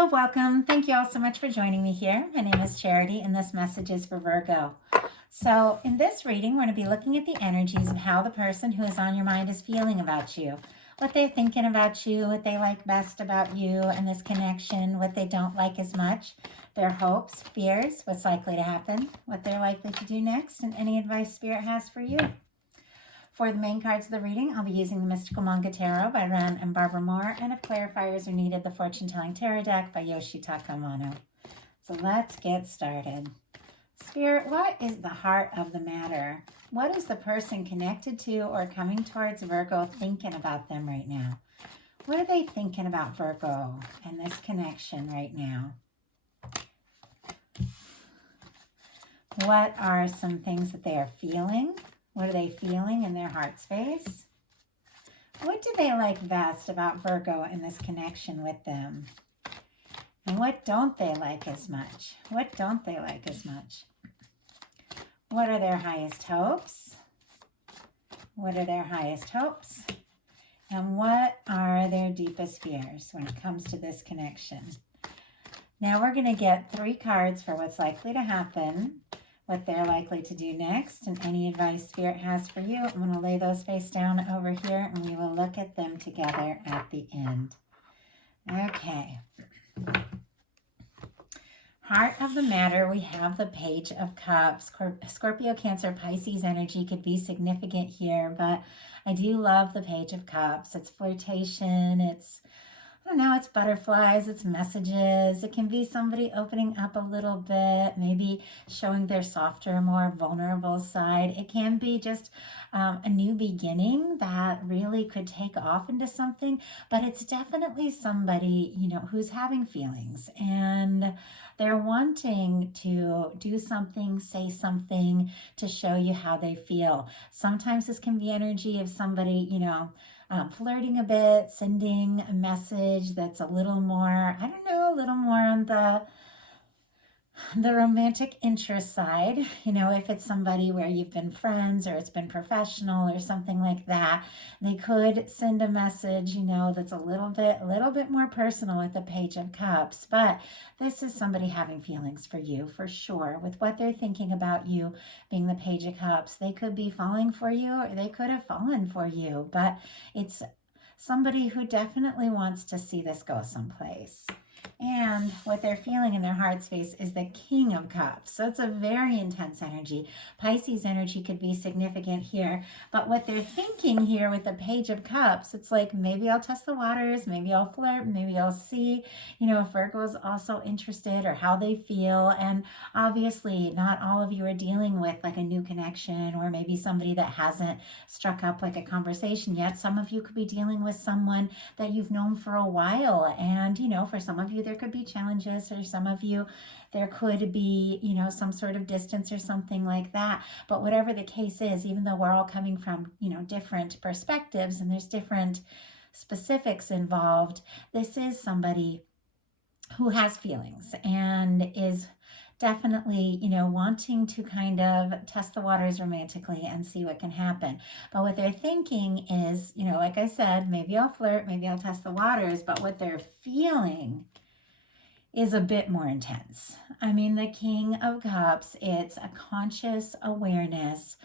Hello, welcome. Thank you all so much for joining me here. My name is Charity, and this message is for Virgo. So, in this reading, we're going to be looking at the energies of how the person who is on your mind is feeling about you, what they're thinking about you, what they like best about you and this connection, what they don't like as much, their hopes, fears, what's likely to happen, what they're likely to do next, and any advice Spirit has for you. For the main cards of the reading, I'll be using the Mystical Manga Tarot by Ren and Barbara Moore, and if clarifiers are needed, the Fortune Telling Tarot deck by Yoshitaka Amano. So let's get started. Spirit, what is the heart of the matter? What is the person connected to or coming towards Virgo thinking about them right now? What are they thinking about Virgo and this connection right now? What are some things that they are feeling? What are they feeling in their heart space? What do they like best about Virgo and this connection with them? And what don't they like as much? What don't they like as much? What are their highest hopes? What are their highest hopes? And what are their deepest fears when it comes to this connection? Now we're going to get 3 cards for what's likely to happen, what they're likely to do next, and any advice Spirit has for you. I'm going to lay those face down over here, and we will look at them together at the end. Okay. Heart of the matter, we have the Page of Cups. Scorpio, Cancer, Pisces energy could be significant here, but I do love the Page of Cups. It's flirtation, it's it's butterflies, it's messages. It can be somebody opening up a little bit, maybe showing their softer, more vulnerable side. It can be just a new beginning that really could take off into something, but it's definitely somebody, who's having feelings and they're wanting to do something, say something to show you how they feel. Sometimes this can be energy of somebody, flirting a bit, sending a message that's a little more, a little more on the romantic interest side. If it's somebody where you've been friends or it's been professional or something like that, they could send a message, that's a little bit more personal with the Page of Cups. But this is somebody having feelings for you, for sure, with what they're thinking about you being the Page of Cups. They could be falling for you, or they could have fallen for you, but it's somebody who definitely wants to see this go someplace. And what they're feeling in their heart space is the King of Cups. So it's a very intense energy. Pisces energy could be significant here. But what they're thinking here with the Page of Cups, it's like, maybe I'll test the waters, maybe I'll flirt, maybe I'll see, if Virgo's also interested or how they feel. And obviously, not all of you are dealing with like a new connection or maybe somebody that hasn't struck up like a conversation yet. Some of you could be dealing with someone that you've known for a while. And, for some of you, there could be challenges, or some of you, there could be, some sort of distance or something like that. But whatever the case is, even though we're all coming from, different perspectives and there's different specifics involved, this is somebody who has feelings and is definitely, wanting to kind of test the waters romantically and see what can happen. But what they're thinking is, like I said, maybe I'll flirt, maybe I'll test the waters, but what they're feeling is a bit more intense. The King of Cups, it's a conscious awareness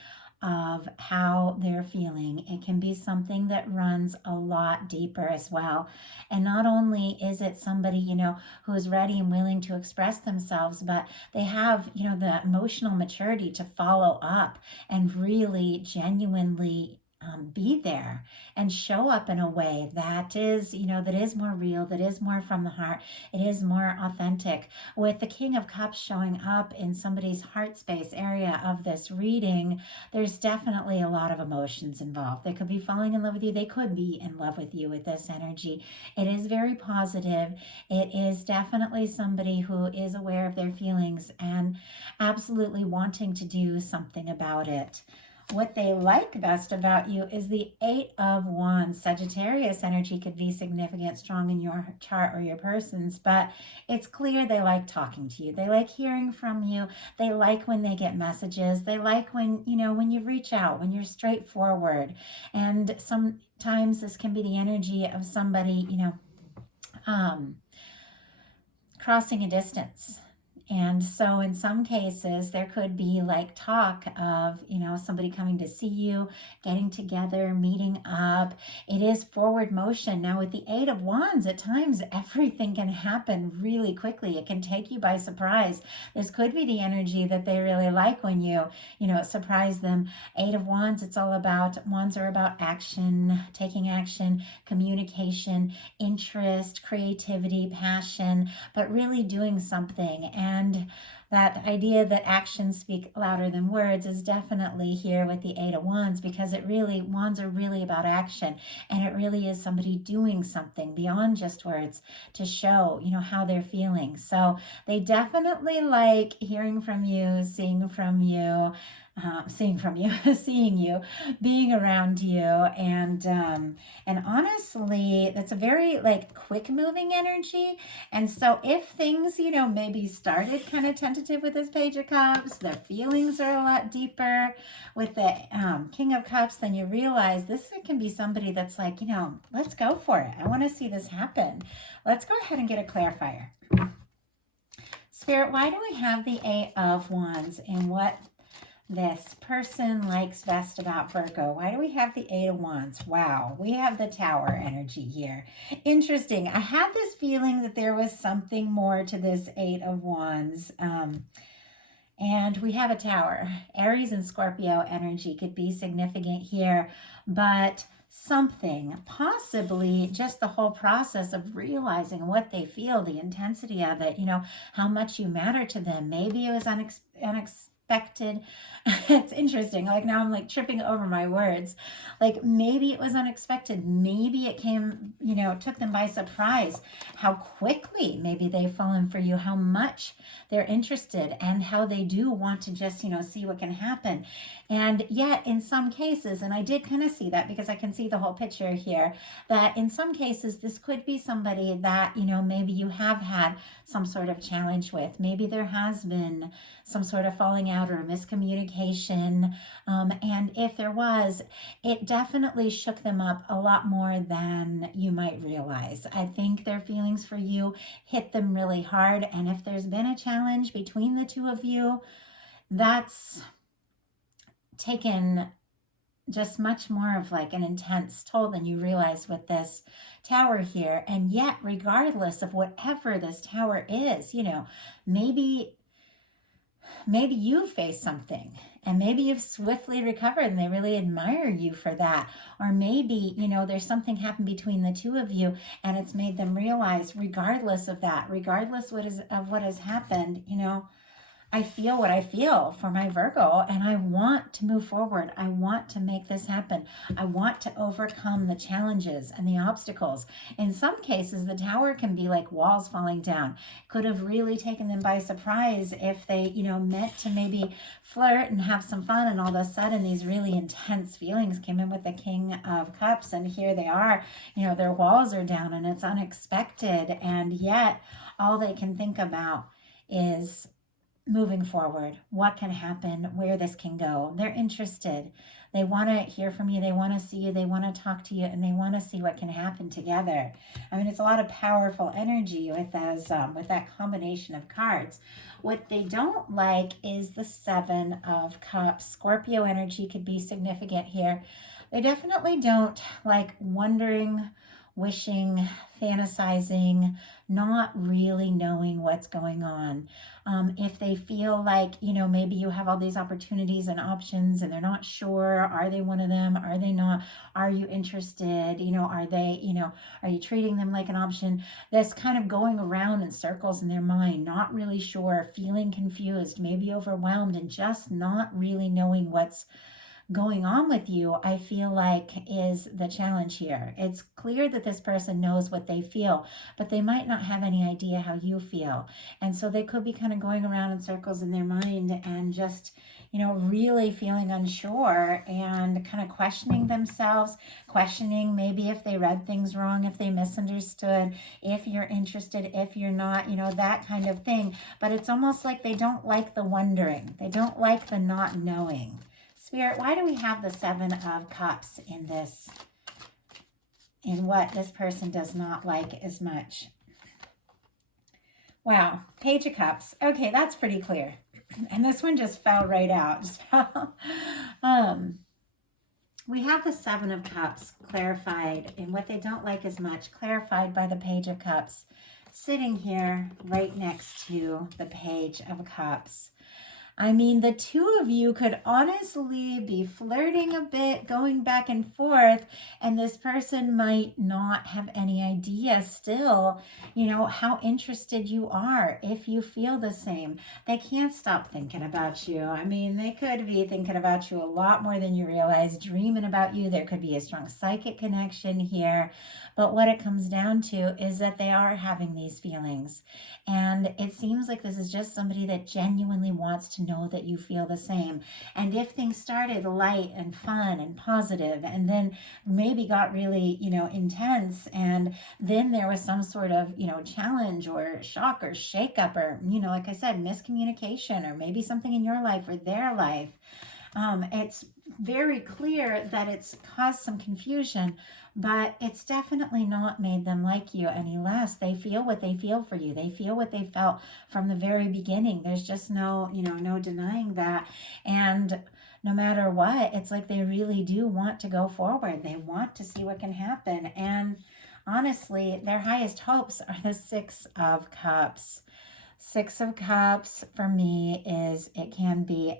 of how they're feeling. It can be something that runs a lot deeper as well. And not only is it somebody, who's ready and willing to express themselves, but they have, the emotional maturity to follow up and really genuinely be there and show up in a way that is, that is more real, that is more from the heart. It is more authentic. With the King of Cups showing up in somebody's heart space area of this reading, there's definitely a lot of emotions involved. They could be falling in love with you. They could be in love with you with this energy. It is very positive. It is definitely somebody who is aware of their feelings and absolutely wanting to do something about it. What they like best about you is the 8 of Wands. Sagittarius energy could be significant, strong in your chart or your person's, but it's clear they like talking to you. They like hearing from you. They like when they get messages. They like when, when you reach out, when you're straightforward. And sometimes this can be the energy of somebody, crossing a distance. And so in some cases, there could be like talk of, somebody coming to see you, getting together, meeting up. It is forward motion. Now with the Eight of Wands, at times everything can happen really quickly. It can take you by surprise. This could be the energy that they really like when you surprise them. Eight of Wands, it's all about, wands are about action, taking action, communication, interest, creativity, passion, but really doing something. And that idea that actions speak louder than words is definitely here with the Eight of Wands, because wands are really about action, and it really is somebody doing something beyond just words to show, how they're feeling. So they definitely like hearing from you, seeing from you, seeing you, being around you, and honestly, that's a very like quick moving energy. And so if things, maybe started kind of tentative with this Page of Cups, the feelings are a lot deeper with the King of Cups, then you realize this can be somebody that's like, let's go for it. I want to see this happen. Let's go ahead and get a clarifier. Spirit, why do we have the Eight of Wands and what this person likes best about Virgo? Why do we have the Eight of Wands? Wow, we have the Tower energy here. Interesting. I had this feeling that there was something more to this Eight of Wands. And we have a Tower. Aries and Scorpio energy could be significant here, but something, possibly just the whole process of realizing what they feel, the intensity of it, how much you matter to them. Maybe it was unexpected. It's interesting. Like now I'm like tripping over my words. Like maybe it was unexpected. Maybe it came, took them by surprise. How quickly maybe they've fallen for you, how much they're interested, and how they do want to just, see what can happen. And yet in some cases, and I did kind of see that because I can see the whole picture here, that in some cases this could be somebody that, maybe you have had some sort of challenge with. Maybe there has been some sort of falling out or a miscommunication. And if there was, it definitely shook them up a lot more than you might realize. I think their feelings for you hit them really hard. And if there's been a challenge between the two of you, that's taken just much more of like an intense toll than you realize with this Tower here. And yet, regardless of whatever this Tower is, maybe you've faced something and maybe you've swiftly recovered and they really admire you for that. Or maybe, there's something happened between the two of you and it's made them realize, regardless of that, regardless of what has happened, I feel what I feel for my Virgo, and I want to move forward. I want to make this happen. I want to overcome the challenges and the obstacles. In some cases, the Tower can be like walls falling down. Could have really taken them by surprise if they, meant to maybe flirt and have some fun, and all of a sudden these really intense feelings came in with the King of Cups, and here they are, their walls are down and it's unexpected, and yet all they can think about is moving forward, what can happen, where this can go. They're interested. They want to hear from you. They want to see you. They want to talk to you, and they want to see what can happen together. I mean, it's a lot of powerful energy with those, with that combination of cards. What they don't like is the Seven of Cups. Scorpio energy could be significant here. They definitely don't like wondering, wishing, fantasizing, not really knowing what's going on. If they feel like, maybe you have all these opportunities and options and they're not sure, are they one of them? Are they not? Are you interested? Are they, are you treating them like an option? This kind of going around in circles in their mind, not really sure, feeling confused, maybe overwhelmed, and just not really knowing what's going on with you, I feel like is the challenge here. It's clear that this person knows what they feel, but they might not have any idea how you feel. And so they could be kind of going around in circles in their mind and just, really feeling unsure and kind of questioning themselves, questioning maybe if they read things wrong, if they misunderstood, if you're interested, if you're not, that kind of thing. But it's almost like they don't like the wondering. They don't like the not knowing. Spirit, why do we have the Seven of Cups in this, in what this person does not like as much? Wow, Page of Cups. Okay, that's pretty clear. And this one just fell right out. Just fell. Um, we have the Seven of Cups clarified, and what they don't like as much, clarified by the Page of Cups, sitting here right next to the Page of Cups. I mean, the two of you could honestly be flirting a bit, going back and forth, and this person might not have any idea still, how interested you are if you feel the same. They can't stop thinking about you. I mean, they could be thinking about you a lot more than you realize, dreaming about you. There could be a strong psychic connection here. But what it comes down to is that they are having these feelings. And it seems like this is just somebody that genuinely wants to know that you feel the same. And if things started light and fun and positive, and then maybe got really, intense, and then there was some sort of, challenge or shock or shakeup or, like I said, miscommunication, or maybe something in your life or their life, it's very clear that it's caused some confusion, but it's definitely not made them like you any less. They feel what they feel for you. They feel what they felt from the very beginning. There's just no denying that. And no matter what, it's like they really do want to go forward. They want to see what can happen. And honestly, their highest hopes are the Six of Cups. Six of Cups for me it can be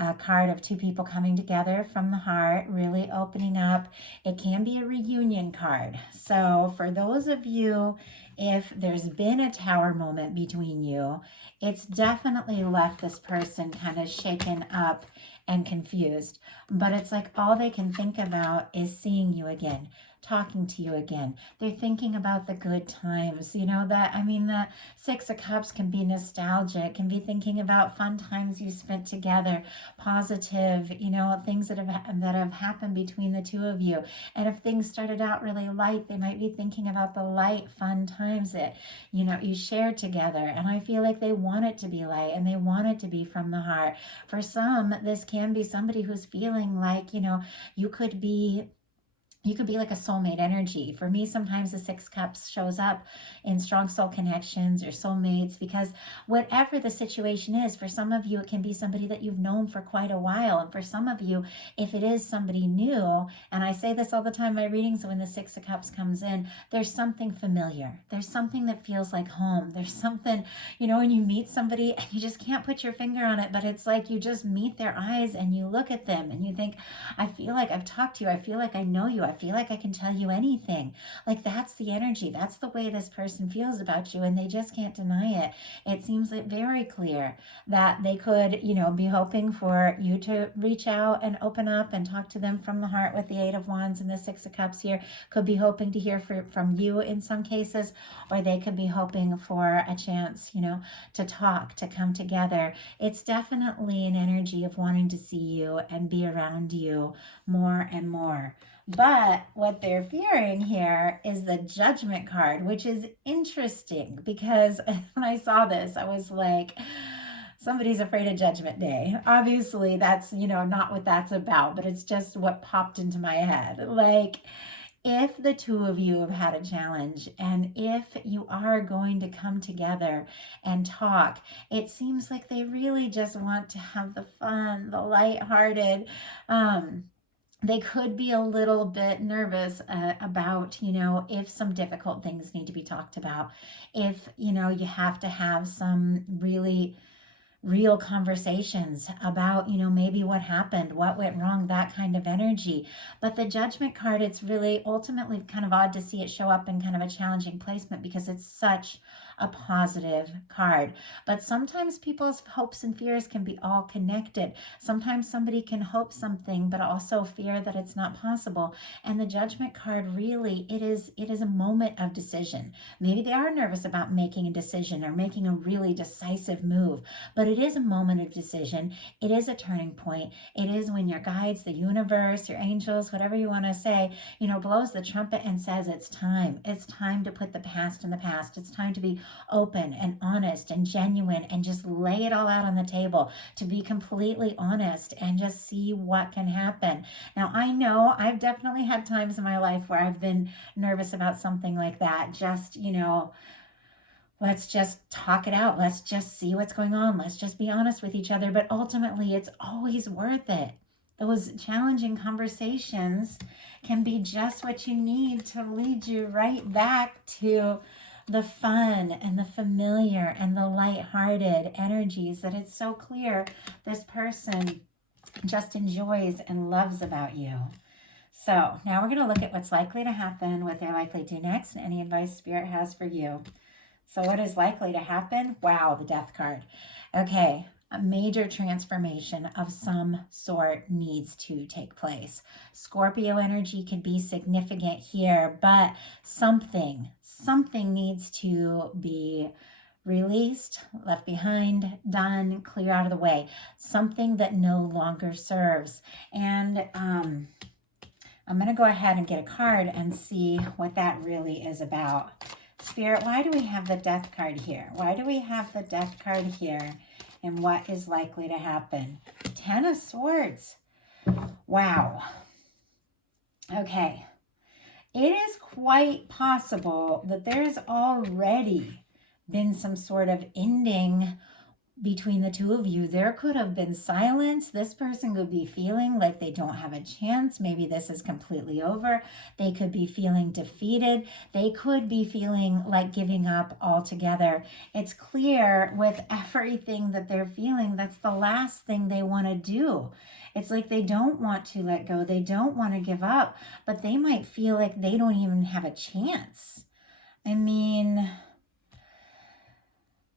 a card of two people coming together from the heart, really opening up. It can be a reunion card. So for those of you, if there's been a tower moment between you, it's definitely left this person kind of shaken up and confused. But it's like all they can think about is seeing you again, talking to you again. They're thinking about the good times. The Six of Cups can be nostalgic, can be thinking about fun times you spent together, positive, things that have happened between the two of you. And if things started out really light, they might be thinking about the light, fun times that, you shared together. And I feel like they want it to be light and they want it to be from the heart. For some, this can be somebody who's feeling like, you could be like a soulmate energy. For me, sometimes the Six Cups shows up in strong soul connections or soulmates, because whatever the situation is, for some of you, it can be somebody that you've known for quite a while. And for some of you, if it is somebody new, and I say this all the time in my readings, when the Six of Cups comes in, there's something familiar. There's something that feels like home. There's something, when you meet somebody and you just can't put your finger on it, but it's like you just meet their eyes and you look at them and you think, I feel like I've talked to you. I feel like I know you. I feel like I can tell you anything. Like, that's the energy. That's the way this person feels about you, and they just can't deny it. It seems like very clear that they could, be hoping for you to reach out and open up and talk to them from the heart with the Eight of Wands and the Six of Cups here. Could be hoping to hear from you in some cases, or they could be hoping for a chance, to talk, to come together. It's definitely an energy of wanting to see you and be around you more and more. But what they're fearing here is the Judgment card, which is interesting, because when I saw this, I was like, somebody's afraid of Judgment Day. Obviously, that's, not what that's about, but it's just what popped into my head. Like, if the two of you have had a challenge, and if you are going to come together and talk, it seems like they really just want to have the fun, the lighthearted, they could be a little bit nervous about, if some difficult things need to be talked about, if, you have to have some really real conversations about, maybe what happened, what went wrong, that kind of energy. But the Judgment card, it's really ultimately kind of odd to see it show up in kind of a challenging placement, because it's such a positive card. But sometimes people's hopes and fears can be all connected. Sometimes somebody can hope something but also fear that it's not possible. And the Judgment card, really, it is a moment of decision. Maybe they are nervous about making a decision or making a really decisive move, but it is a moment of decision. It is a turning point. It is when your guides, the universe, your angels, whatever you want to say, blows the trumpet and says it's time. It's time to put the past in the past. It's time to be open and honest and genuine and just lay it all out on the table, to be completely honest and just see what can happen. Now, I know I've definitely had times in my life where I've been nervous about something like that. Just, let's just talk it out. Let's just see what's going on. Let's just be honest with each other. But ultimately, it's always worth it. Those challenging conversations can be just what you need to lead you right back to the fun and the familiar and the lighthearted energies that it's so clear this person just enjoys and loves about you. So now we're going to look at what's likely to happen, what they're likely to do next, and any advice Spirit has for you. So what is likely to happen? Wow, the Death card. Okay, a major transformation of some sort needs to take place. Scorpio energy could be significant here, but something needs to be released, left behind, done, clear out of the way. Something that no longer serves. And I'm going to go ahead and get a card and see what that really is about. Spirit, why do we have the Death card here? Why do we have the Death card here? And what is likely to happen? 10 of Swords. Wow. Okay. It is quite possible that there's already been some sort of ending between the two of you. There could have been silence. This person could be feeling like they don't have a chance. Maybe this is completely over. They could be feeling defeated. They could be feeling like giving up altogether. It's clear with everything that they're feeling, that's the last thing they want to do. It's like they don't want to let go. They don't want to give up, but they might feel like they don't even have a chance. I mean,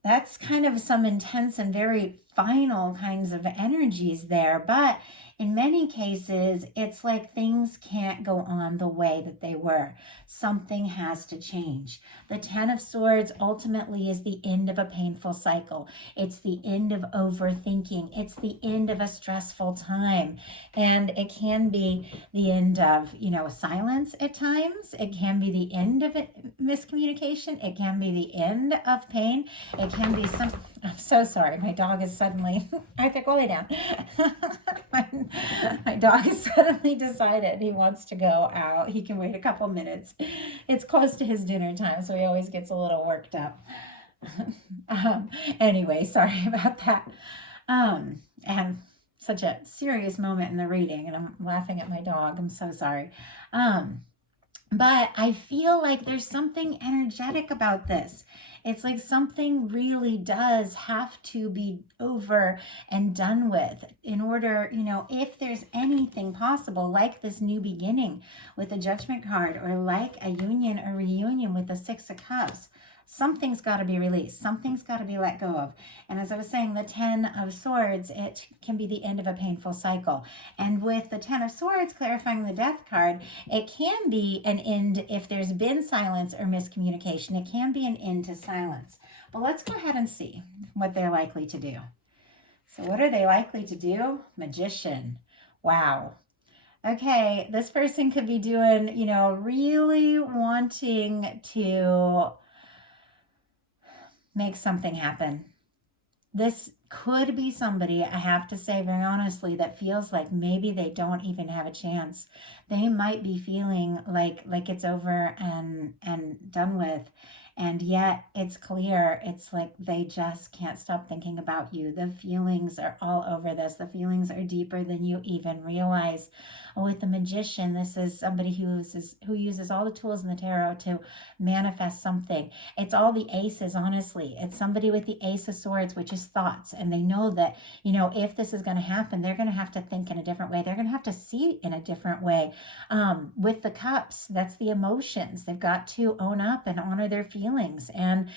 that's kind of some intense and very final kinds of energies there. But in many cases, it's like things can't go on the way that they were. Something has to change. The 10 of Swords ultimately is the end of a painful cycle. It's the end of overthinking. It's the end of a stressful time. And it can be the end of, silence at times. It can be the end of miscommunication. It can be the end of pain. It can be I'm so sorry. My dog is suddenly, Arthur, go lay down. My dog has suddenly decided he wants to go out. He can wait a couple minutes. It's close to his dinner time, so he always gets a little worked up. Anyway, sorry about that. And such a serious moment in the reading, and I'm laughing at my dog. I'm so sorry. But I feel like there's something energetic about this. It's like something really does have to be over and done with in order, if there's anything possible, like this new beginning with the Judgment card, or like a union or reunion with the Six of Cups. Something's got to be released. Something's got to be let go of. And as I was saying, the 10 of Swords, it can be the end of a painful cycle. And with the 10 of Swords clarifying the Death card, it can be an end if there's been silence or miscommunication. It can be an end to silence. But let's go ahead and see what they're likely to do. So what are they likely to do? Magician. Wow. Okay, this person could be doing, really wanting to make something happen. This could be somebody, I have to say very honestly, that feels like maybe they don't even have a chance. They might be feeling like it's over and done with. And yet it's clear, it's like they just can't stop thinking about you. The feelings are all over this. The feelings are deeper than you even realize. With the Magician, this is somebody who uses all the tools in the tarot to manifest something. It's all the aces, honestly. It's somebody with the Ace of Swords, which is thoughts. And they know that, if this is going to happen, they're going to have to think in a different way. They're going to have to see in a different way. With the Cups, that's the emotions. They've got to own up and honor their feelings. And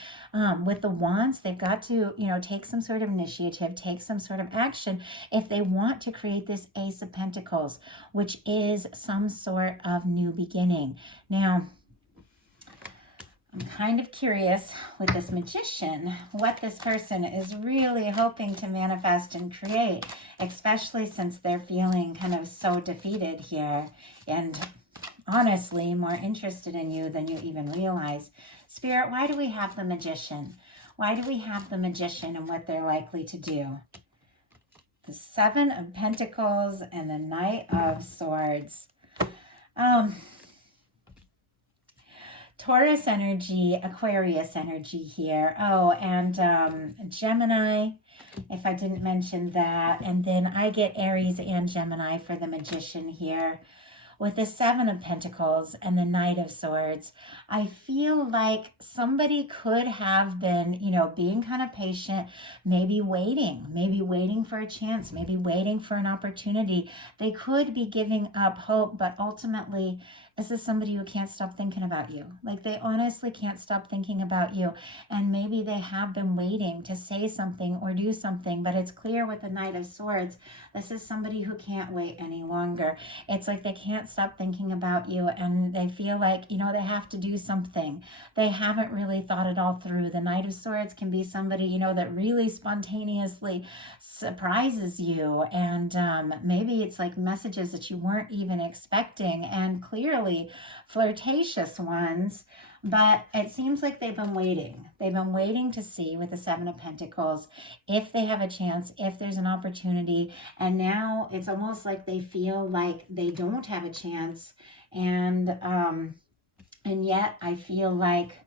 with the Wands, they've got to, take some sort of initiative, take some sort of action if they want to create this Ace of Pentacles, which is some sort of new beginning. Now, I'm kind of curious with this Magician, what this person is really hoping to manifest and create, especially since they're feeling kind of so defeated here and honestly more interested in you than you even realize. Spirit, why do we have the Magician? Why do we have the Magician and what they're likely to do? The Seven of Pentacles and the Knight of Swords. Taurus energy, Aquarius energy here. Oh, and Gemini, if I didn't mention that. And then I get Aries and Gemini for the Magician here. With the Seven of Pentacles and the Knight of Swords, I feel like somebody could have been, being kind of patient, maybe waiting for a chance, maybe waiting for an opportunity. They could be giving up hope, but ultimately, this is somebody who can't stop thinking about you. Like they honestly can't stop thinking about you. And maybe they have been waiting to say something or do something, but it's clear with the Knight of Swords, this is somebody who can't wait any longer. It's like they can't stop thinking about you and they feel like, they have to do something. They haven't really thought it all through. The Knight of Swords can be somebody, that really spontaneously surprises you. And maybe it's like messages that you weren't even expecting and clearly flirtatious ones. But it seems like they've been waiting. They've been waiting to see with the Seven of Pentacles if they have a chance, if there's an opportunity. And now it's almost like they feel like they don't have a chance. And yet I feel like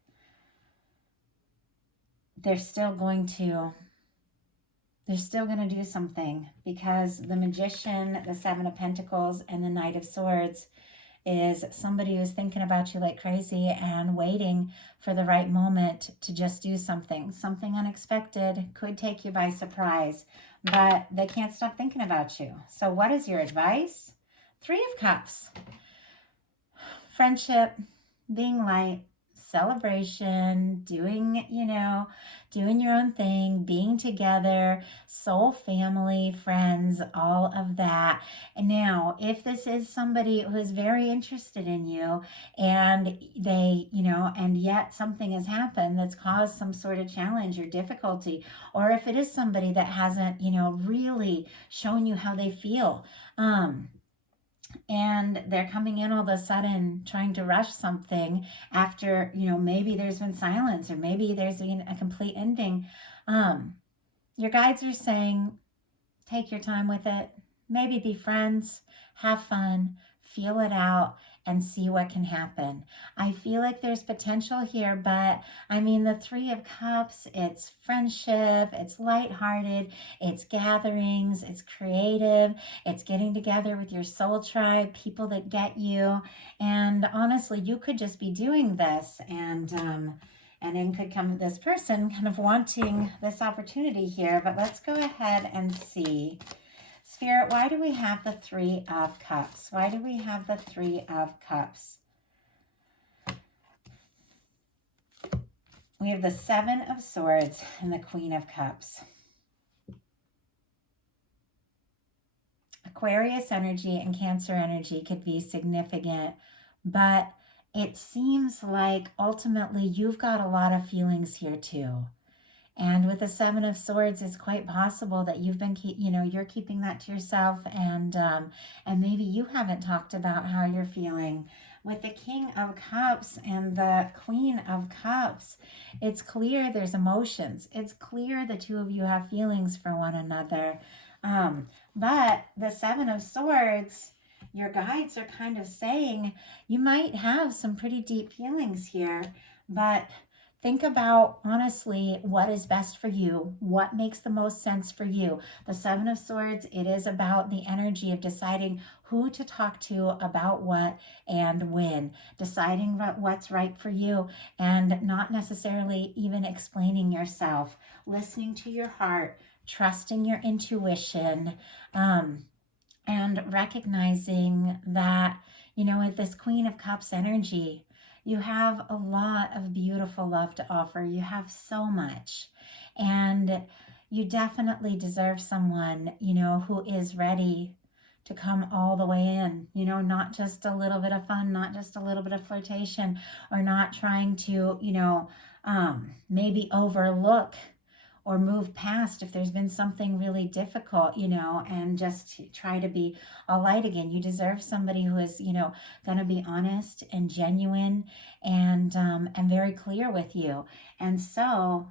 they're still going to do something, because the Magician, the Seven of Pentacles, and the Knight of Swords is somebody who's thinking about you like crazy and waiting for the right moment to just do something. Something unexpected could take you by surprise, but they can't stop thinking about you. So what is your advice? Three of Cups. Friendship, being light, celebration, doing your own thing, being together, soul family, friends, all of that. And now, if this is somebody who is very interested in you and they, and yet something has happened that's caused some sort of challenge or difficulty, or if it is somebody that hasn't, really shown you how they feel, and they're coming in all of a sudden trying to rush something after, maybe there's been silence or maybe there's been a complete ending. Your guides are saying, take your time with it. Maybe be friends, have fun, feel it out, and see what can happen. I feel like there's potential here, but the Three of Cups, it's friendship, it's lighthearted, it's gatherings, it's creative, it's getting together with your soul tribe, people that get you. And honestly, you could just be doing this and in could come this person kind of wanting this opportunity here. But let's go ahead and see. Spirit, why do we have the Three of Cups? Why do we have the Three of Cups? We have the Seven of Swords and the Queen of Cups. Aquarius energy and Cancer energy could be significant, but it seems like ultimately you've got a lot of feelings here too. And with the Seven of Swords, it's quite possible that you've been, you're keeping that to yourself, and maybe you haven't talked about how you're feeling. With the King of Cups and the Queen of Cups, it's clear there's emotions. It's clear the two of you have feelings for one another. But the Seven of Swords, your guides are kind of saying you might have some pretty deep feelings here, but think about, honestly, what is best for you, what makes the most sense for you. The Seven of Swords, it is about the energy of deciding who to talk to about what and when, deciding what's right for you, and not necessarily even explaining yourself, listening to your heart, trusting your intuition, and recognizing that, with this Queen of Cups energy, you have a lot of beautiful love to offer. You have so much. And you definitely deserve someone, who is ready to come all the way in, not just a little bit of fun, not just a little bit of flirtation, or not trying to, maybe overlook or move past if there's been something really difficult, and just try to be all light again. You deserve somebody who is, going to be honest and genuine and very clear with you. And so,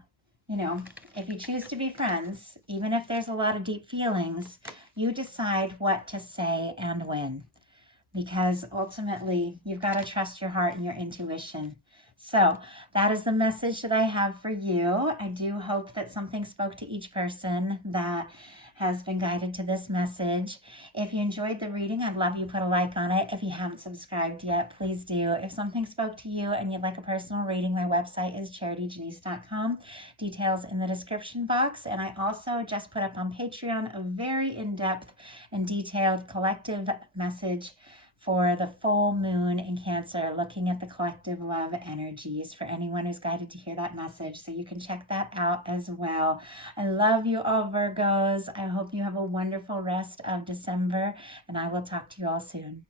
if you choose to be friends, even if there's a lot of deep feelings, you decide what to say and when. Because ultimately, you've got to trust your heart and your intuition. So that is the message that I have for you. I do hope that something spoke to each person that has been guided to this message. If you enjoyed the reading, I'd love you put a like on it. If you haven't subscribed yet, please do. If something spoke to you and you'd like a personal reading, my website is charityjanice.com. Details in the description box. And I also just put up on Patreon a very in-depth and detailed collective message for the full moon in Cancer, looking at the collective love energies for anyone who's guided to hear that message. So you can check that out as well. I love you all, Virgos. I hope you have a wonderful rest of December, and I will talk to you all soon.